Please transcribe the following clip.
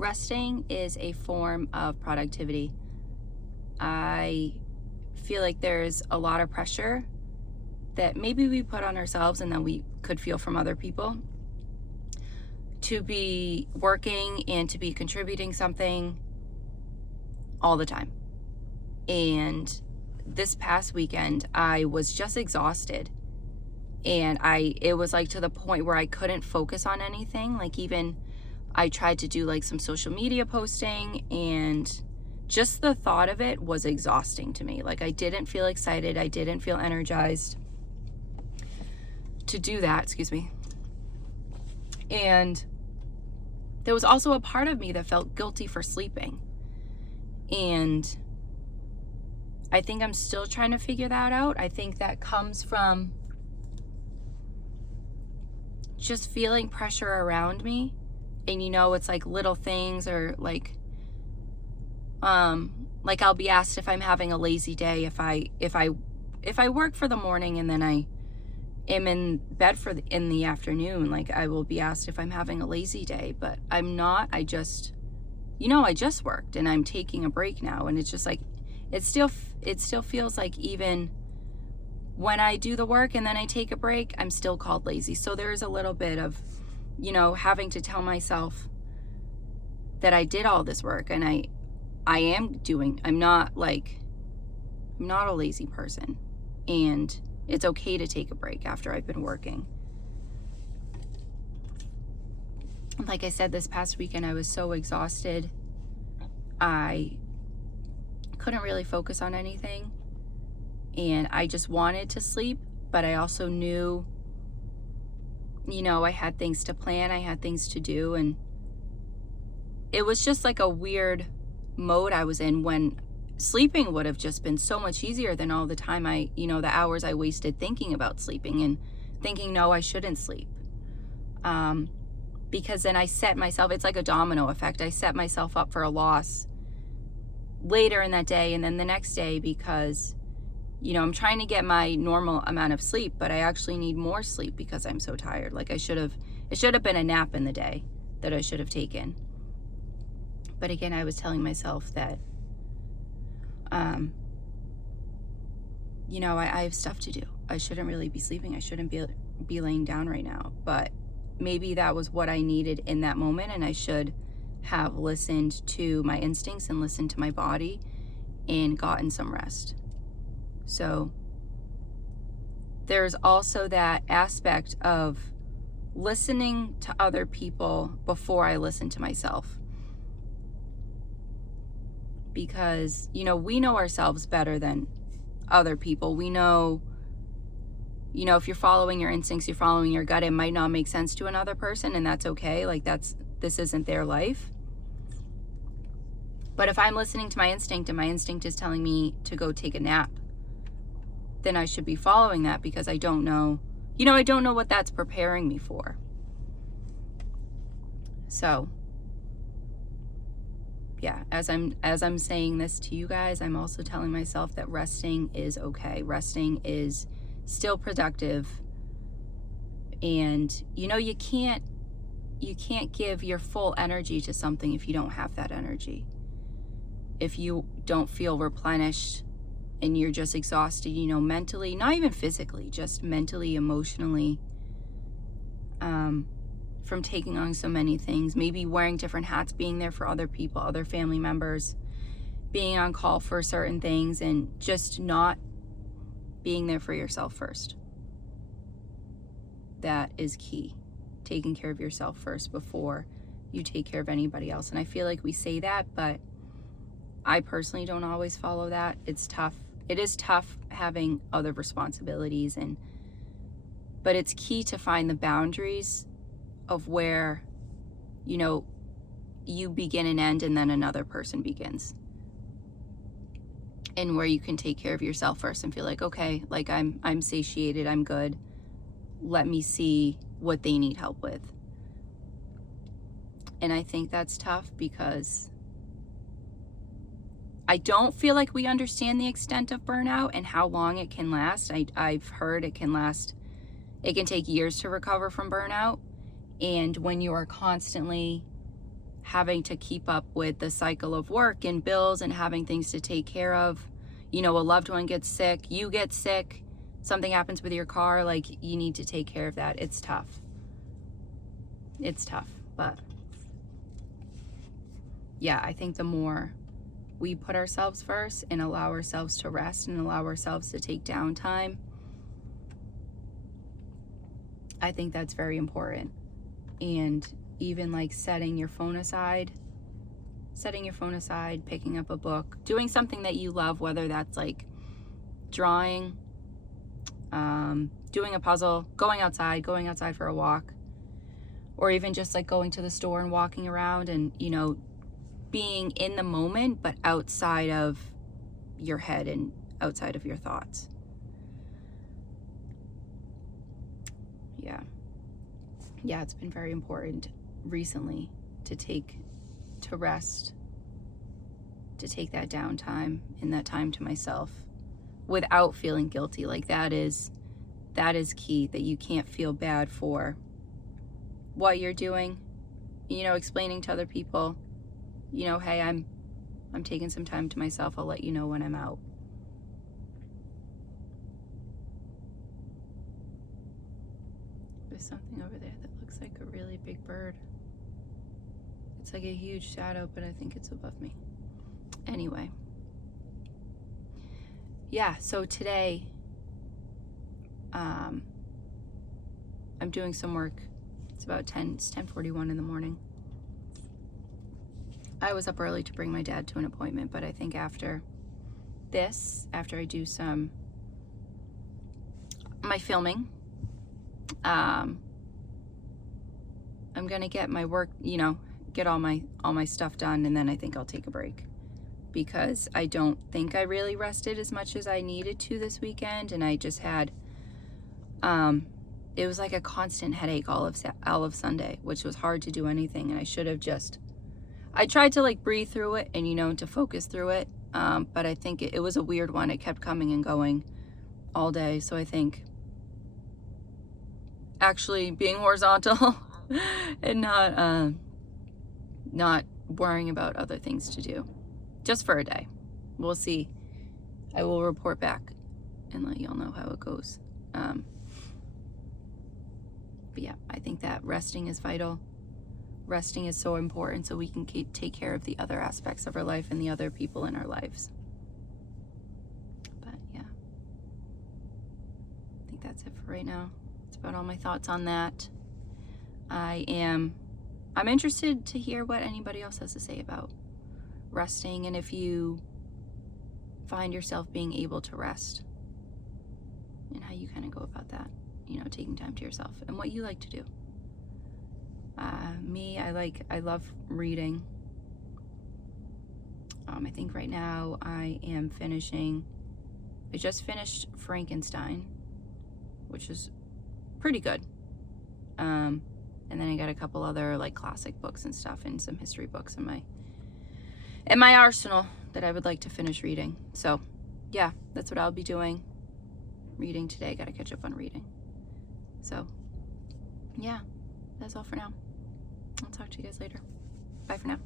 resting is a form of productivity. I feel like there's a lot of pressure that maybe we put on ourselves and that we could feel from other people to be working and to be contributing something all the time. And this past weekend, I was just exhausted. And it was like to the point where I couldn't focus on anything. Like even I tried to do like some social media posting, and just the thought of it was exhausting to me. Like I didn't feel excited. I didn't feel energized to do that, excuse me. And there was also a part of me that felt guilty for sleeping. And I think I'm still trying to figure that out. I think that comes from just feeling pressure around me. And it's like little things, or like I'll be asked if I'm having a lazy day if I work for the morning and then I am in bed in the afternoon. Like I will be asked if I'm having a lazy day, but I'm not. I just worked and I'm taking a break now, and it's just like it still feels like even when I do the work and then I take a break, I'm still called lazy. So there's a little bit of having to tell myself that I did all this work, and I'm not a lazy person, and it's okay to take a break after I've been working. Like I said, this past weekend, I was so exhausted. I couldn't really focus on anything, and I just wanted to sleep, but I also knew, I had things to plan, I had things to do, and it was just like a weird mode I was in, when sleeping would have just been so much easier than all the time the hours I wasted thinking about sleeping and thinking, no, I shouldn't sleep. Because then I set myself, it's like a domino effect. I set myself up for a loss later in that day and then the next day, because I'm trying to get my normal amount of sleep, but I actually need more sleep because I'm so tired. Like it should have been a nap in the day that I should have taken. But again, I was telling myself that, I have stuff to do. I shouldn't really be sleeping. I shouldn't be laying down right now. But maybe that was what I needed in that moment, and I should have listened to my instincts and listened to my body and gotten some rest. So there's also that aspect of listening to other people before I listen to myself. Because, we know ourselves better than other people. We know, if you're following your instincts, you're following your gut, it might not make sense to another person, and that's okay. Like this isn't their life. But if I'm listening to my instinct and my instinct is telling me to go take a nap, then I should be following that, because I don't know, I don't know what that's preparing me for. So, yeah, as I'm saying this to you guys, I'm also telling myself that resting is okay. Resting is still productive. And you can't give your full energy to something if you don't have that energy. If you don't feel replenished and you're just exhausted, mentally, not even physically, just mentally, emotionally, from taking on so many things, maybe wearing different hats, being there for other people, other family members, being on call for certain things, and just not being there for yourself first. That is key. Taking care of yourself first before you take care of anybody else. And I feel like we say that, but I personally don't always follow that. It's tough. It is tough having other responsibilities, but it's key to find the boundaries of where, you begin and end, and then another person begins. And where you can take care of yourself first and feel like, okay, like I'm satiated, I'm good. Let me see what they need help with. And I think that's tough, because I don't feel like we understand the extent of burnout and how long it can last. I've heard it can take years to recover from burnout. And when you are constantly having to keep up with the cycle of work and bills and having things to take care of. You know, a loved one gets sick, you get sick, something happens with your car, like you need to take care of that. It's tough. It's tough, but yeah, I think the more we put ourselves first and allow ourselves to rest and allow ourselves to take downtime, I think that's very important. And even like setting your phone aside, picking up a book, doing something that you love, whether that's like drawing, doing a puzzle, going outside for a walk, or even just like going to the store and walking around and, you know, being in the moment, but outside of your head and outside of your thoughts. Yeah, it's been very important recently to rest, to take that downtime and that time to myself without feeling guilty. Like that is key, that you can't feel bad for what you're doing, you know, explaining to other people, you know, hey, I'm taking some time to myself. I'll let you know when I'm out. There's something over there that looks like a really big bird. It's like a huge shadow, but I think it's above me. Anyway. Yeah, so today, I'm doing some work. It's 10:41 in the morning. I was up early to bring my dad to an appointment, but I think after I do my filming, I'm gonna get my work, you know, get all my stuff done, and then I think I'll take a break, because I don't think I really rested as much as I needed to this weekend, and I just had it was like a constant headache all of Sunday, which was hard to do anything, and I tried to like breathe through it and, you know, to focus through it, but I think it was a weird one. It kept coming and going all day, so I think actually being horizontal and not worrying about other things to do just for a day. We'll see. I will report back and let y'all know how it goes. But yeah, I think that resting is vital. Resting is so important so we can take care of the other aspects of our life and the other people in our lives. But yeah, I think that's it for right now. That's about all my thoughts on that. I'm interested to hear what anybody else has to say about resting, and if you find yourself being able to rest and how you kind of go about that, you know, taking time to yourself and what you like to do. Me, I love reading. I think right now I just finished Frankenstein, which is pretty good. And then I got a couple other like classic books and stuff and some history books in my arsenal that I would like to finish reading. So yeah, that's what I'll be doing. Reading today, gotta catch up on reading. So yeah, that's all for now. I'll talk to you guys later. Bye for now.